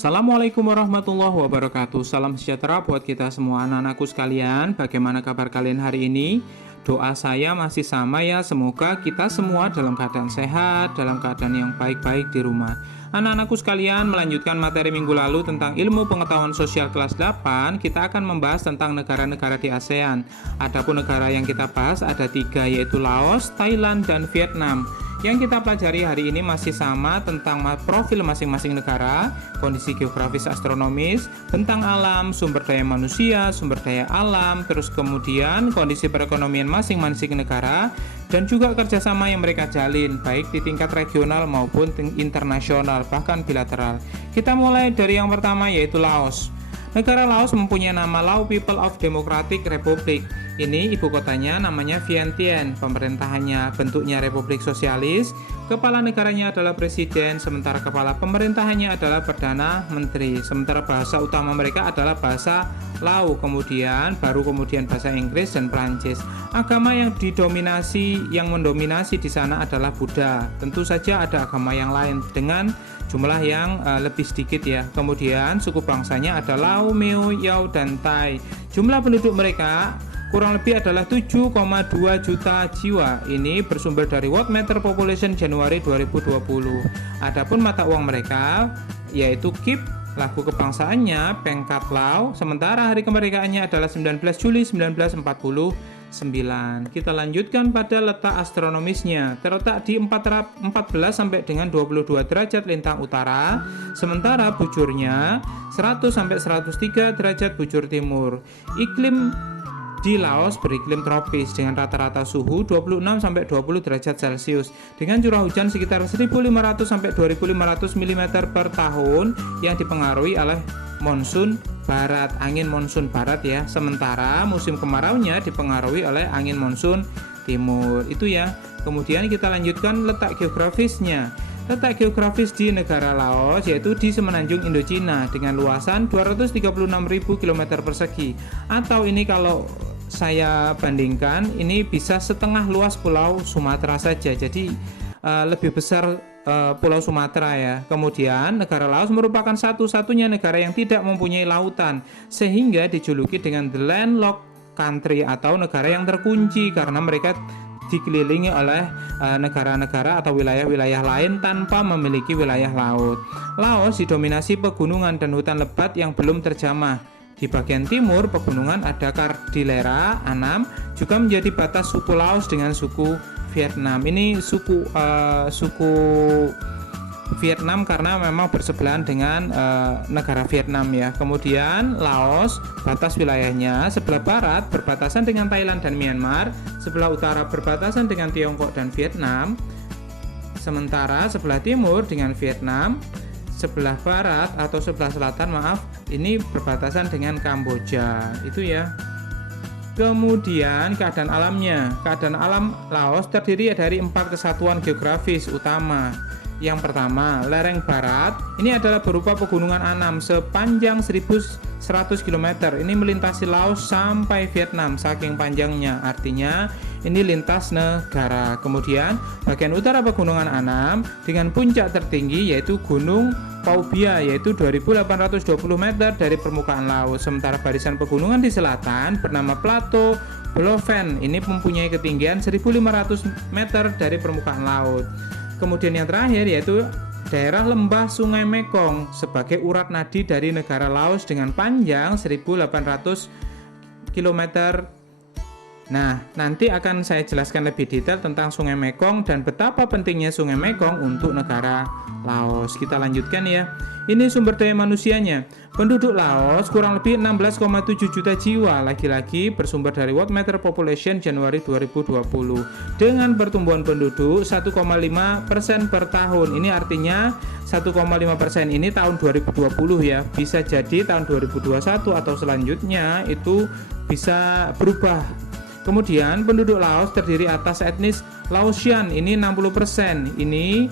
Assalamualaikum warahmatullahi wabarakatuh. Salam sejahtera buat kita semua anak-anakku sekalian. Bagaimana kabar kalian hari ini? Doa saya masih sama ya. Semoga kita semua dalam keadaan sehat, dalam keadaan yang baik-baik di rumah. Anak-anakku sekalian, melanjutkan materi minggu lalu tentang ilmu pengetahuan sosial kelas 8, kita akan membahas tentang negara-negara di ASEAN. Adapun negara yang kita bahas ada 3, yaitu Laos, Thailand, dan Vietnam. Yang kita pelajari hari ini masih sama tentang profil masing-masing negara, kondisi geografis astronomis, bentang alam, sumber daya manusia, sumber daya alam, terus kemudian kondisi perekonomian masing-masing negara, dan juga kerjasama yang mereka jalin, baik di tingkat regional maupun internasional, bahkan bilateral. Kita mulai dari yang pertama, yaitu Laos. Negara Laos mempunyai nama Lao People of Democratic Republic. Ini ibu kotanya namanya Vientiane, pemerintahannya bentuknya Republik Sosialis, kepala negaranya adalah presiden, sementara kepala pemerintahannya adalah Perdana Menteri. Sementara bahasa utama mereka adalah bahasa Lao, kemudian bahasa Inggris dan Prancis. Agama yang mendominasi di sana adalah Buddha. Tentu saja ada agama yang lain dengan jumlah yang lebih sedikit ya. Kemudian suku bangsanya adalah Lao, Miao, Yao, dan Thai. Jumlah penduduk mereka kurang lebih adalah 7,2 juta jiwa. Ini bersumber dari Worldmeter Population Januari 2020. Adapun mata uang mereka yaitu KIP, lagu kebangsaannya Pengkat Lao, sementara hari kemerdekaannya adalah 19 Juli 1949. Kita lanjutkan pada letak astronomisnya. Terletak di 14 sampai dengan 22 derajat lintang utara, sementara bujurnya 100 sampai 103 derajat bujur timur. Iklim di Laos beriklim tropis dengan rata-rata suhu 26 sampai 20 derajat Celcius dengan curah hujan sekitar 1.500 sampai 2.500 mm per tahun yang dipengaruhi oleh monsun barat, angin monsun barat ya. Sementara musim kemaraunya dipengaruhi oleh angin monsun timur. Itu ya. Kemudian kita lanjutkan letak geografisnya. Letak geografis di negara Laos yaitu di semenanjung Indochina dengan luasan 236.000 km persegi, atau ini kalau saya bandingkan ini bisa setengah luas Pulau Sumatera saja. Jadi lebih besar Pulau Sumatera ya. Kemudian negara Laos merupakan satu-satunya negara yang tidak mempunyai lautan, sehingga dijuluki dengan the landlocked country atau negara yang terkunci karena mereka dikelilingi oleh negara-negara atau wilayah-wilayah lain tanpa memiliki wilayah laut. Laos didominasi pegunungan dan hutan lebat yang belum terjamah. Di bagian timur pegunungan ada Cordillera Annam, juga menjadi batas suku Laos dengan suku Vietnam. Ini suku Vietnam karena memang bersebelahan dengan negara Vietnam ya. Kemudian Laos, batas wilayahnya sebelah barat berbatasan dengan Thailand dan Myanmar, sebelah utara berbatasan dengan Tiongkok dan Vietnam, sementara sebelah timur dengan Vietnam, sebelah barat atau sebelah selatan ini berbatasan dengan Kamboja. Itu ya. Kemudian keadaan alamnya. Keadaan alam Laos terdiri dari 4 kesatuan geografis utama. Yang pertama, lereng barat. Ini adalah berupa pegunungan Annam sepanjang 1.100 km. Ini melintasi Laos sampai Vietnam saking panjangnya. Artinya ini lintas negara. Kemudian bagian utara pegunungan Annam dengan puncak tertinggi yaitu Gunung Pao Bia yaitu 2.820 meter dari permukaan laut. Sementara barisan pegunungan di selatan bernama Plateau Bluefen. Ini mempunyai ketinggian 1.500 meter dari permukaan laut. Kemudian yang terakhir yaitu daerah lembah Sungai Mekong sebagai urat nadi dari negara Laos dengan panjang 1.800 km. Nah, nanti akan saya jelaskan lebih detail tentang Sungai Mekong dan betapa pentingnya Sungai Mekong untuk negara Laos. Kita lanjutkan ya. Ini sumber daya manusianya. Penduduk Laos kurang lebih 16,7 juta jiwa, lagi-lagi bersumber dari Worldmeter Population Januari 2020 dengan pertumbuhan penduduk 1,5% per tahun. Ini artinya 1,5% ini tahun 2020 ya. Bisa jadi tahun 2021 atau selanjutnya itu bisa berubah. Kemudian penduduk Laos terdiri atas etnis Laosian, ini 60%. Ini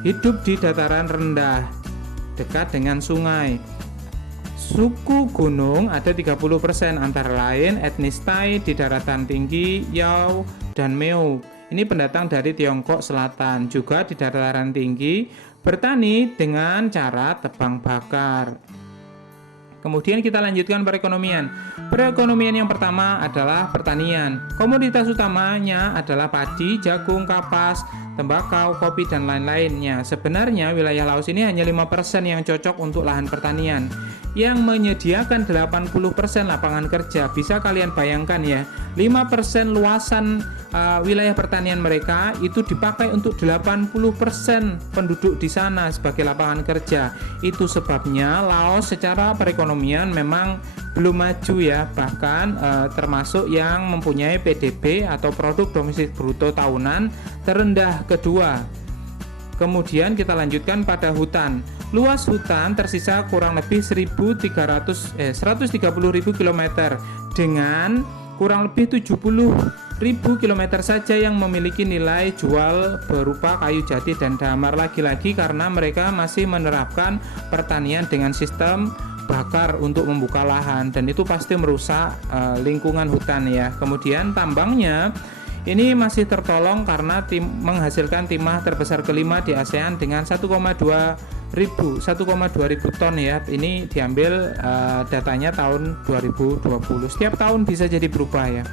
hidup di dataran rendah dekat dengan sungai. Suku gunung ada 30%, antara lain etnis Thai di daratan tinggi, Yao dan Miao. Ini pendatang dari Tiongkok Selatan. Juga di dataran tinggi bertani dengan cara tebang bakar. Kemudian kita lanjutkan perekonomian. Perekonomian yang pertama adalah pertanian. Komoditas utamanya adalah padi, jagung, kapas, tembakau, kopi, dan lain-lainnya. Sebenarnya wilayah Laos ini hanya 5% yang cocok untuk lahan pertanian, yang menyediakan 80% lapangan kerja. Bisa kalian bayangkan ya, 5% luasan wilayah pertanian mereka itu dipakai untuk 80% penduduk di sana sebagai lapangan kerja. Itu sebabnya Laos secara perekonomian memang belum maju ya, bahkan termasuk yang mempunyai PDB atau produk domestik bruto tahunan terendah kedua. Kemudian kita lanjutkan pada hutan. Luas hutan tersisa kurang lebih 130.000 km dengan kurang lebih 70.000 km saja yang memiliki nilai jual berupa kayu jati dan damar. Lagi-lagi karena mereka masih menerapkan pertanian dengan sistem bakar untuk membuka lahan, dan itu pasti merusak lingkungan hutan ya. Kemudian tambangnya ini masih tertolong karena menghasilkan timah terbesar kelima di ASEAN dengan 1,2 ribu ton ya. Ini diambil datanya tahun 2020. Setiap tahun bisa jadi berubah ya.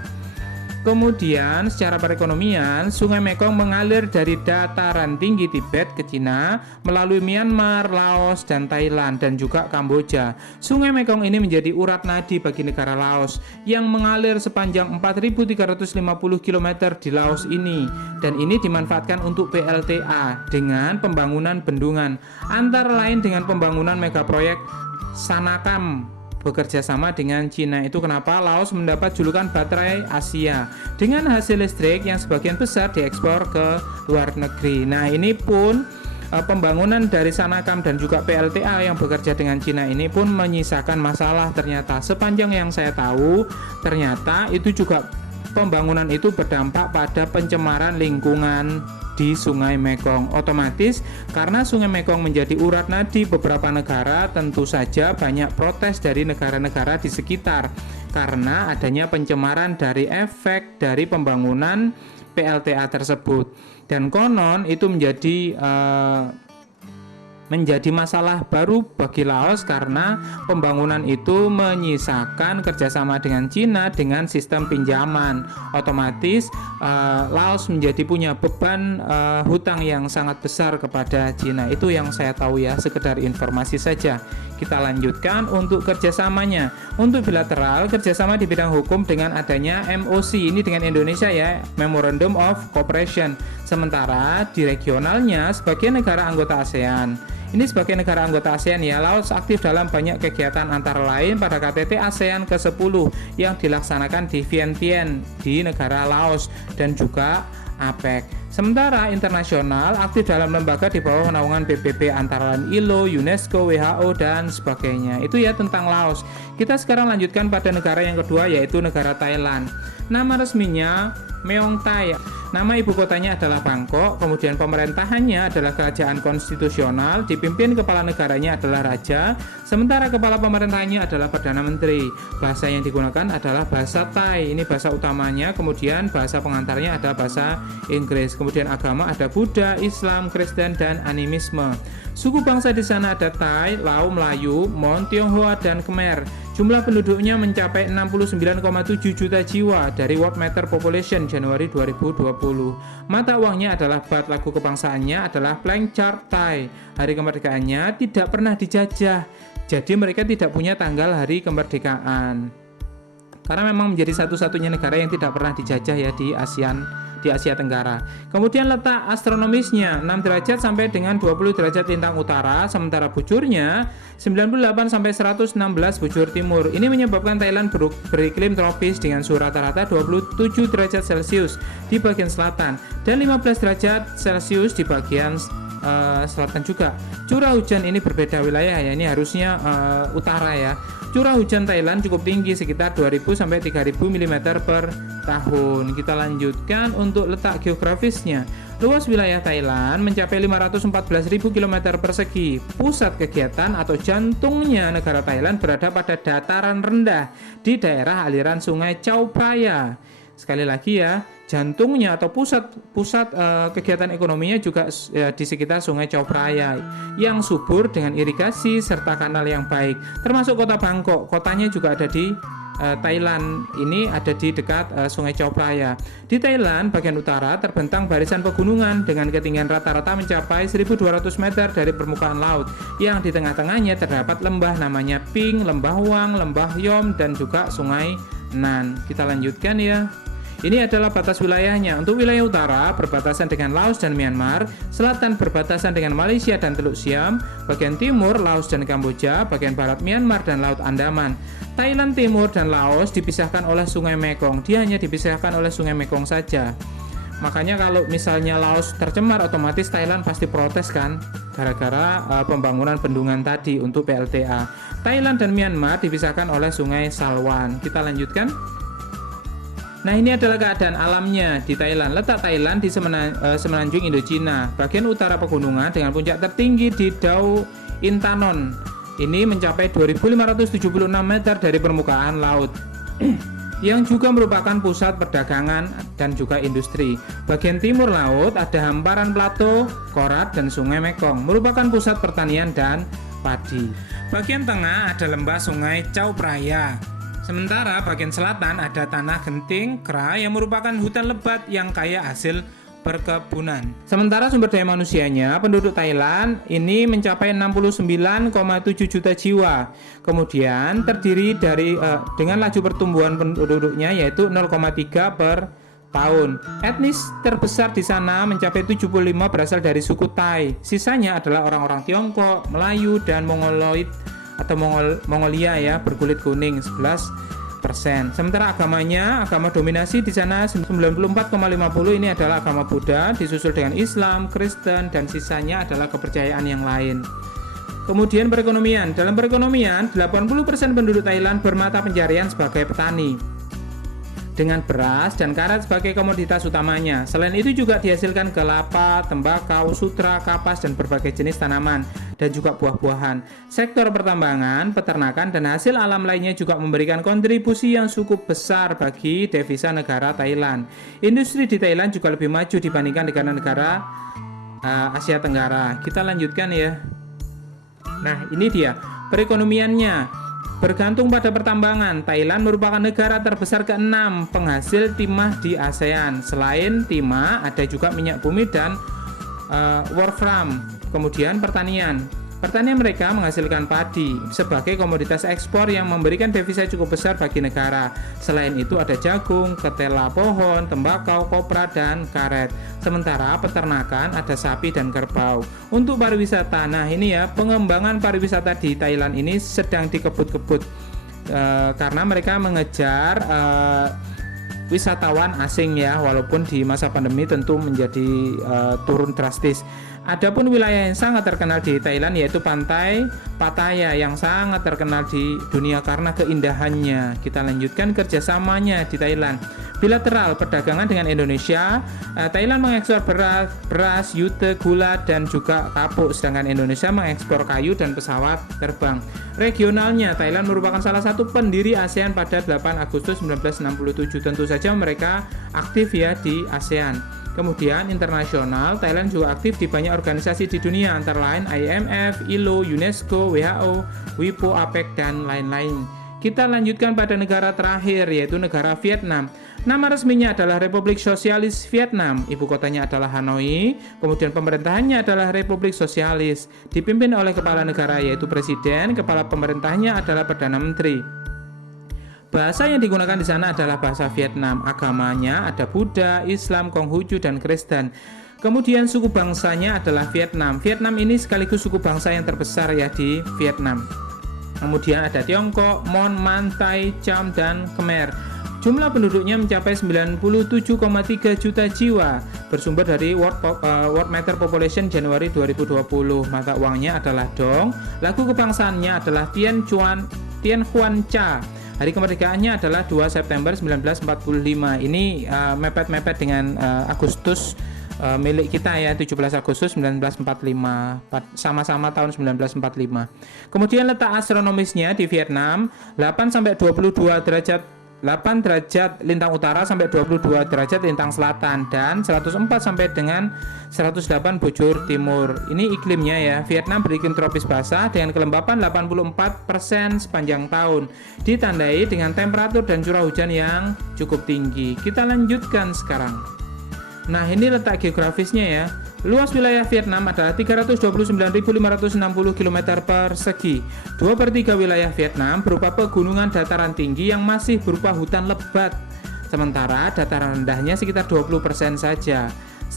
Kemudian secara perekonomian, Sungai Mekong mengalir dari dataran tinggi Tibet ke Cina melalui Myanmar, Laos, dan Thailand, dan juga Kamboja. Sungai Mekong ini menjadi urat nadi bagi negara Laos yang mengalir sepanjang 4.350 km di Laos ini, dan ini dimanfaatkan untuk PLTA dengan pembangunan bendungan, antara lain dengan pembangunan megaproyek Sanakam bekerja sama dengan Cina. Itu kenapa Laos mendapat julukan baterai Asia dengan hasil listrik yang sebagian besar diekspor ke luar negeri. Nah, ini pun pembangunan dari Sanakam dan juga PLTA yang bekerja dengan Cina ini pun menyisakan masalah. Ternyata sepanjang yang saya tahu, ternyata itu juga pembangunan itu berdampak pada pencemaran lingkungan di Sungai Mekong. Otomatis karena Sungai Mekong menjadi urat nadi beberapa negara, tentu saja banyak protes dari negara-negara di sekitar karena adanya pencemaran dari efek dari pembangunan PLTA tersebut. Dan konon itu menjadi masalah baru bagi Laos karena pembangunan itu menyisakan kerjasama dengan Cina dengan sistem pinjaman. Otomatis Laos menjadi punya beban hutang yang sangat besar kepada Cina. Itu yang saya tahu ya, sekedar informasi saja. Kita lanjutkan untuk kerjasamanya. Untuk bilateral, kerjasama di bidang hukum dengan adanya MOC, ini dengan Indonesia ya, Memorandum of Cooperation. Sementara di regionalnya sebagai negara anggota ASEAN. Ini sebagai negara anggota ASEAN ya, Laos aktif dalam banyak kegiatan antara lain pada KTT ASEAN ke-10 yang dilaksanakan di Vientiane di negara Laos dan juga APEC. Sementara internasional aktif dalam lembaga di bawah naungan PBB antara lain ILO, UNESCO, WHO, dan sebagainya. Itu ya tentang Laos. Kita sekarang lanjutkan pada negara yang kedua, yaitu negara Thailand. Nama resminya Mueang Thai. Nama ibu kotanya adalah Bangkok, kemudian pemerintahannya adalah kerajaan konstitusional, dipimpin kepala negaranya adalah raja, sementara kepala pemerintahannya adalah perdana menteri. Bahasa yang digunakan adalah bahasa Thai, ini bahasa utamanya, kemudian bahasa pengantarnya adalah bahasa Inggris. Kemudian agama ada Buddha, Islam, Kristen, dan animisme. Suku bangsa di sana ada Thai, Lao, Melayu, Mon, Tionghoa, dan Khmer. Jumlah penduduknya mencapai 69,7 juta jiwa dari World Matter Population Januari 2020. Mata uangnya adalah baht, lagu kebangsaannya adalah Plang Chart Thai. Hari kemerdekaannya tidak pernah dijajah, jadi mereka tidak punya tanggal hari kemerdekaan. Karena memang menjadi satu-satunya negara yang tidak pernah dijajah ya di Asia Tenggara. Kemudian letak astronomisnya 6 derajat sampai dengan 20 derajat lintang utara, sementara bujurnya 98 sampai 116 bujur timur. Ini menyebabkan Thailand beriklim tropis dengan suhu rata-rata 27 derajat Celcius di bagian selatan dan 15 derajat Celcius di bagian selatan juga. Curah hujan ini berbeda wilayah ya, ini harusnya utara ya. Curah hujan Thailand cukup tinggi sekitar 2000 sampai 3000 mm per tahun. Kita lanjutkan untuk letak geografisnya. Luas wilayah Thailand mencapai 514.000 km persegi. Pusat kegiatan atau jantungnya negara Thailand berada pada dataran rendah di daerah aliran sungai Chao Phraya. Sekali lagi ya, jantungnya atau pusat kegiatan ekonominya juga di sekitar Sungai Chao Phraya yang subur dengan irigasi serta kanal yang baik, termasuk kota Bangkok. Kotanya juga ada di Thailand, ini ada di dekat Sungai Chao Phraya. Di Thailand bagian utara terbentang barisan pegunungan dengan ketinggian rata-rata mencapai 1.200 meter dari permukaan laut, yang di tengah-tengahnya terdapat lembah namanya Ping, Lembah Huang, Lembah Yom, dan juga Sungai Nan. Kita lanjutkan ya. Ini adalah batas wilayahnya. Untuk wilayah utara berbatasan dengan Laos dan Myanmar, selatan berbatasan dengan Malaysia dan Teluk Siam, bagian timur Laos dan Kamboja, bagian barat Myanmar dan Laut Andaman. Thailand Timur dan Laos dipisahkan oleh Sungai Mekong. Dia hanya dipisahkan oleh Sungai Mekong saja. Makanya kalau misalnya Laos tercemar, otomatis Thailand pasti protes kan, gara-gara pembangunan bendungan tadi untuk PLTA. Thailand dan Myanmar dipisahkan oleh Sungai Salwan. Kita lanjutkan. Nah, ini adalah keadaan alamnya di Thailand. Letak Thailand di semenanjung Indochina, bagian utara pegunungan dengan puncak tertinggi di Dau Intanon. Ini mencapai 2.576 meter dari permukaan laut. Yang juga merupakan pusat perdagangan dan juga industri. Bagian timur laut ada hamparan plato, Korat, dan Sungai Mekong, merupakan pusat pertanian dan padi. Bagian tengah ada lembah Sungai Chao Phraya. Sementara bagian selatan ada tanah genting kera yang merupakan hutan lebat yang kaya hasil perkebunan. Sementara sumber daya manusianya, penduduk Thailand ini mencapai 69,7 juta jiwa. Kemudian terdiri dari dengan laju pertumbuhan penduduknya yaitu 0,3 per tahun. Etnis terbesar di sana mencapai 75 berasal dari suku Thai. Sisanya adalah orang-orang Tiongkok, Melayu, dan Mongoloid atau Mongolia ya, berkulit kuning 11%. Sementara agama dominasi di sana 94,50 ini adalah agama Buddha, disusul dengan Islam, Kristen, dan sisanya adalah kepercayaan yang lain. Kemudian perekonomian. Dalam perekonomian, 80% penduduk Thailand bermata pencarian sebagai petani, dengan beras dan karet sebagai komoditas utamanya. Selain itu juga dihasilkan kelapa, tembakau, sutra, kapas, dan berbagai jenis tanaman dan juga buah-buahan. Sektor pertambangan, peternakan, dan hasil alam lainnya juga memberikan kontribusi yang cukup besar bagi devisa negara Thailand. Industri di Thailand juga lebih maju dibandingkan negara-negara Asia Tenggara. Kita lanjutkan ya. Nah, ini dia perekonomiannya. Bergantung pada pertambangan, Thailand merupakan negara terbesar ke-6 penghasil timah di ASEAN. Selain timah, ada juga minyak bumi dan wolfram. Kemudian pertanian. Pertanian mereka menghasilkan padi sebagai komoditas ekspor yang memberikan devisa cukup besar bagi negara. Selain itu ada jagung, ketela pohon, tembakau, kopra, dan karet. Sementara peternakan ada sapi dan kerbau. Untuk pariwisata, nah ini ya, pengembangan pariwisata di Thailand ini sedang dikebut-kebut karena mereka mengejar wisatawan asing ya, walaupun di masa pandemi tentu menjadi turun drastis. Adapun wilayah yang sangat terkenal di Thailand yaitu pantai Pattaya yang sangat terkenal di dunia karena keindahannya. Kita lanjutkan kerjasamanya di Thailand. Bilateral perdagangan dengan Indonesia, Thailand mengekspor beras, jute, gula, dan juga kapuk, sedangkan Indonesia mengekspor kayu dan pesawat terbang. Regionalnya, Thailand merupakan salah satu pendiri ASEAN pada 8 Agustus 1967. Tentu saja mereka aktif ya di ASEAN. Kemudian internasional, Thailand juga aktif di banyak organisasi di dunia, antara lain IMF, ILO, UNESCO, WHO, WIPO, APEC, dan lain-lain. Kita lanjutkan pada negara terakhir, yaitu negara Vietnam. Nama resminya adalah Republik Sosialis Vietnam, ibu kotanya adalah Hanoi, kemudian pemerintahannya adalah Republik Sosialis, dipimpin oleh kepala negara yaitu presiden, kepala pemerintahnya adalah Perdana Menteri. Bahasa yang digunakan di sana adalah bahasa Vietnam. Agamanya ada Buddha, Islam, Konghucu, dan Kristen. Kemudian suku bangsanya adalah Vietnam. Vietnam ini sekaligus suku bangsa yang terbesar ya di Vietnam. Kemudian ada Tiongkok, Mon, Man, Thai, Cham, dan Khmer. Jumlah penduduknya mencapai 97,3 juta jiwa, bersumber dari World Meter Population Januari 2020. Mata uangnya adalah Dong. Lagu kebangsaannya adalah Tien Huan Cha. Hari kemerdekaannya adalah 2 September 1945. Ini mepet-mepet dengan Agustus milik kita ya, 17 Agustus 1945, sama-sama tahun 1945. Kemudian letak astronomisnya di Vietnam 8 sampai 22 derajat derajat lintang utara sampai 22 derajat lintang selatan, dan 104 sampai dengan 108 bujur timur. Ini iklimnya ya. Vietnam beriklim tropis basah dengan kelembapan 84% sepanjang tahun, ditandai dengan temperatur dan curah hujan yang cukup tinggi. Kita lanjutkan sekarang. Nah, ini letak geografisnya ya. Luas wilayah Vietnam adalah 329.560 km persegi. 2/3 wilayah Vietnam berupa pegunungan dataran tinggi yang masih berupa hutan lebat, sementara dataran rendahnya sekitar 20% saja.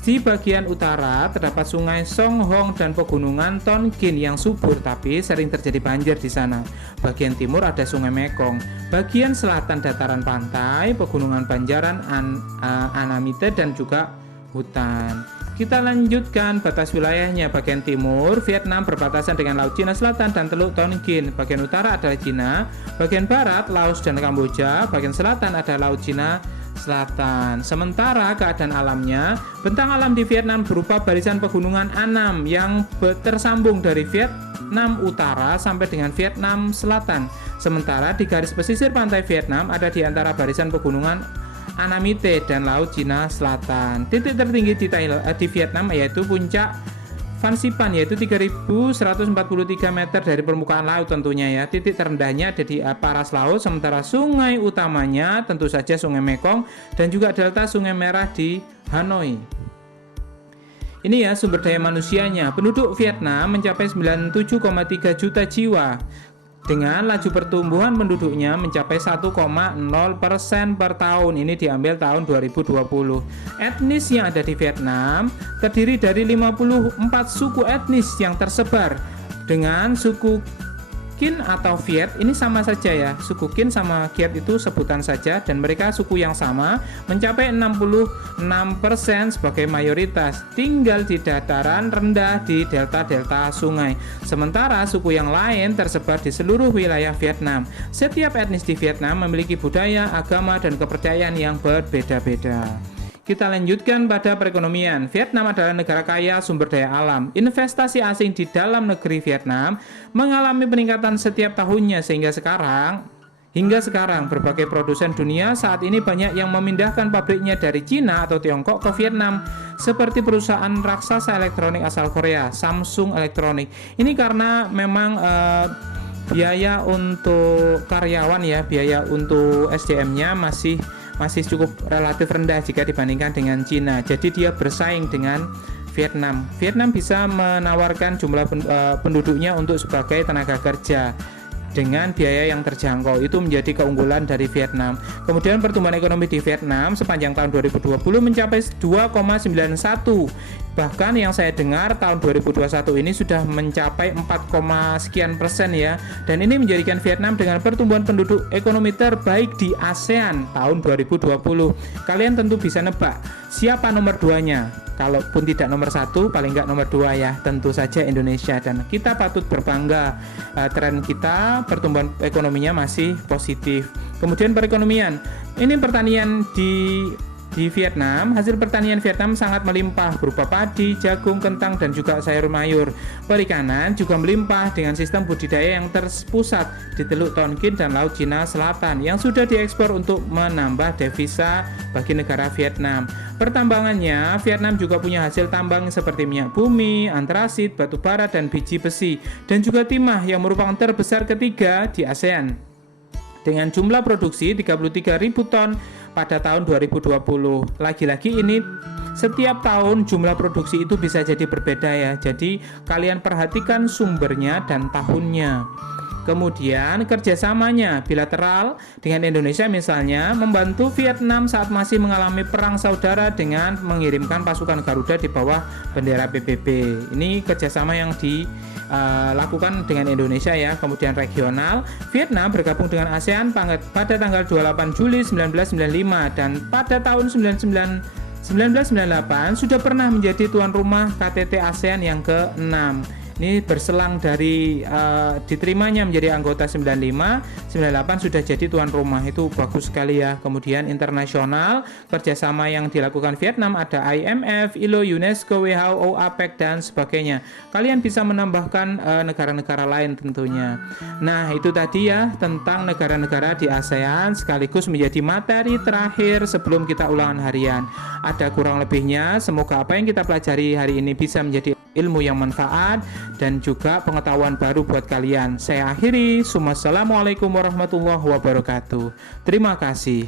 Di bagian utara terdapat sungai Song Hong dan pegunungan Ton Kin yang subur, tapi sering terjadi banjir di sana. Bagian timur ada sungai Mekong. Bagian selatan dataran pantai, pegunungan Banjaran, Anamite, dan juga hutan. Kita lanjutkan batas wilayahnya. Bagian timur, Vietnam berbatasan dengan Laut Cina Selatan dan Teluk Tonkin. Bagian utara adalah Cina. Bagian barat, Laos dan Kamboja. Bagian selatan ada Laut Cina Selatan. Sementara keadaan alamnya, bentang alam di Vietnam berupa barisan pegunungan Annam yang tersambung dari Vietnam Utara sampai dengan Vietnam Selatan. Sementara di garis pesisir pantai Vietnam ada di antara barisan pegunungan Anamite dan Laut Cina Selatan. Titik tertinggi di Vietnam yaitu puncak Phan Xipang, yaitu 3.143 meter dari permukaan laut tentunya ya. Titik terendahnya ada di paras laut, sementara sungai utamanya tentu saja Sungai Mekong dan juga delta Sungai Merah di Hanoi. Ini ya sumber daya manusianya. Penduduk Vietnam mencapai 97,3 juta jiwa, dengan laju pertumbuhan penduduknya mencapai 1,0% per tahun. Ini diambil tahun 2020. Etnis yang ada di Vietnam terdiri dari 54 suku etnis yang tersebar, dengan suku Kin atau Viet ini sama saja ya. Suku Kin sama Viet itu sebutan saja, dan mereka suku yang sama, mencapai 66% sebagai mayoritas, tinggal di dataran rendah di delta-delta sungai. Sementara suku yang lain tersebar di seluruh wilayah Vietnam. Setiap etnis di Vietnam memiliki budaya, agama, dan kepercayaan yang berbeda-beda. Kita lanjutkan pada perekonomian. Vietnam adalah negara kaya sumber daya alam. Investasi asing di dalam negeri Vietnam mengalami peningkatan setiap tahunnya, hingga sekarang berbagai produsen dunia saat ini banyak yang memindahkan pabriknya dari Cina atau Tiongkok ke Vietnam, seperti perusahaan raksasa elektronik asal Korea, Samsung Electronics. Ini karena memang biaya untuk karyawan ya, biaya untuk SDM-nya masih cukup relatif rendah jika dibandingkan dengan Cina. Jadi dia bersaing dengan Vietnam. Vietnam bisa menawarkan jumlah penduduknya untuk sebagai tenaga kerja dengan biaya yang terjangkau. Itu menjadi keunggulan dari Vietnam. Kemudian pertumbuhan ekonomi di Vietnam sepanjang tahun 2020 mencapai 2,91. Bahkan yang saya dengar tahun 2021 ini sudah mencapai 4, sekian% ya. Dan ini menjadikan Vietnam dengan pertumbuhan penduduk ekonomi terbaik di ASEAN tahun 2020. Kalian tentu bisa nebak siapa nomor 2-nya. Kalaupun tidak nomor 1, paling nggak nomor 2 ya, tentu saja Indonesia. Dan kita patut berbangga, tren kita pertumbuhan ekonominya masih positif. Kemudian perekonomian, ini pertanian di Vietnam. Hasil pertanian Vietnam sangat melimpah berupa padi, jagung, kentang, dan juga sayur mayur. Perikanan juga melimpah dengan sistem budidaya yang terpusat di Teluk Tonkin dan Laut Cina Selatan yang sudah diekspor untuk menambah devisa bagi negara Vietnam. Pertambangannya, Vietnam juga punya hasil tambang seperti minyak bumi, antrasit, batu bara, dan biji besi, dan juga timah yang merupakan terbesar ketiga di ASEAN dengan jumlah produksi 33.000 ton pada tahun 2020. Lagi-lagi ini setiap tahun jumlah produksi itu bisa jadi berbeda ya. Jadi kalian perhatikan sumbernya dan tahunnya. Kemudian kerjasamanya bilateral dengan Indonesia misalnya membantu Vietnam saat masih mengalami perang saudara dengan mengirimkan pasukan Garuda di bawah bendera PBB. Ini kerjasama yang dilakukan dengan Indonesia ya. Kemudian regional, Vietnam bergabung dengan ASEAN pada tanggal 28 Juli 1995 dan pada tahun 1998 sudah pernah menjadi tuan rumah KTT ASEAN yang ke-6. Ini berselang dari diterimanya menjadi anggota 95, 98 sudah jadi tuan rumah, itu bagus sekali ya. Kemudian internasional, kerjasama yang dilakukan Vietnam ada IMF, ILO, UNESCO, WHO, APEC dan sebagainya. Kalian bisa menambahkan negara-negara lain tentunya. Nah, itu tadi ya tentang negara-negara di ASEAN, sekaligus menjadi materi terakhir sebelum kita ulangan harian. Ada kurang lebihnya, semoga apa yang kita pelajari hari ini bisa menjadi ilmu yang manfaat dan juga pengetahuan baru buat kalian. Saya akhiri. Assalamualaikum warahmatullahi wabarakatuh. Terima kasih.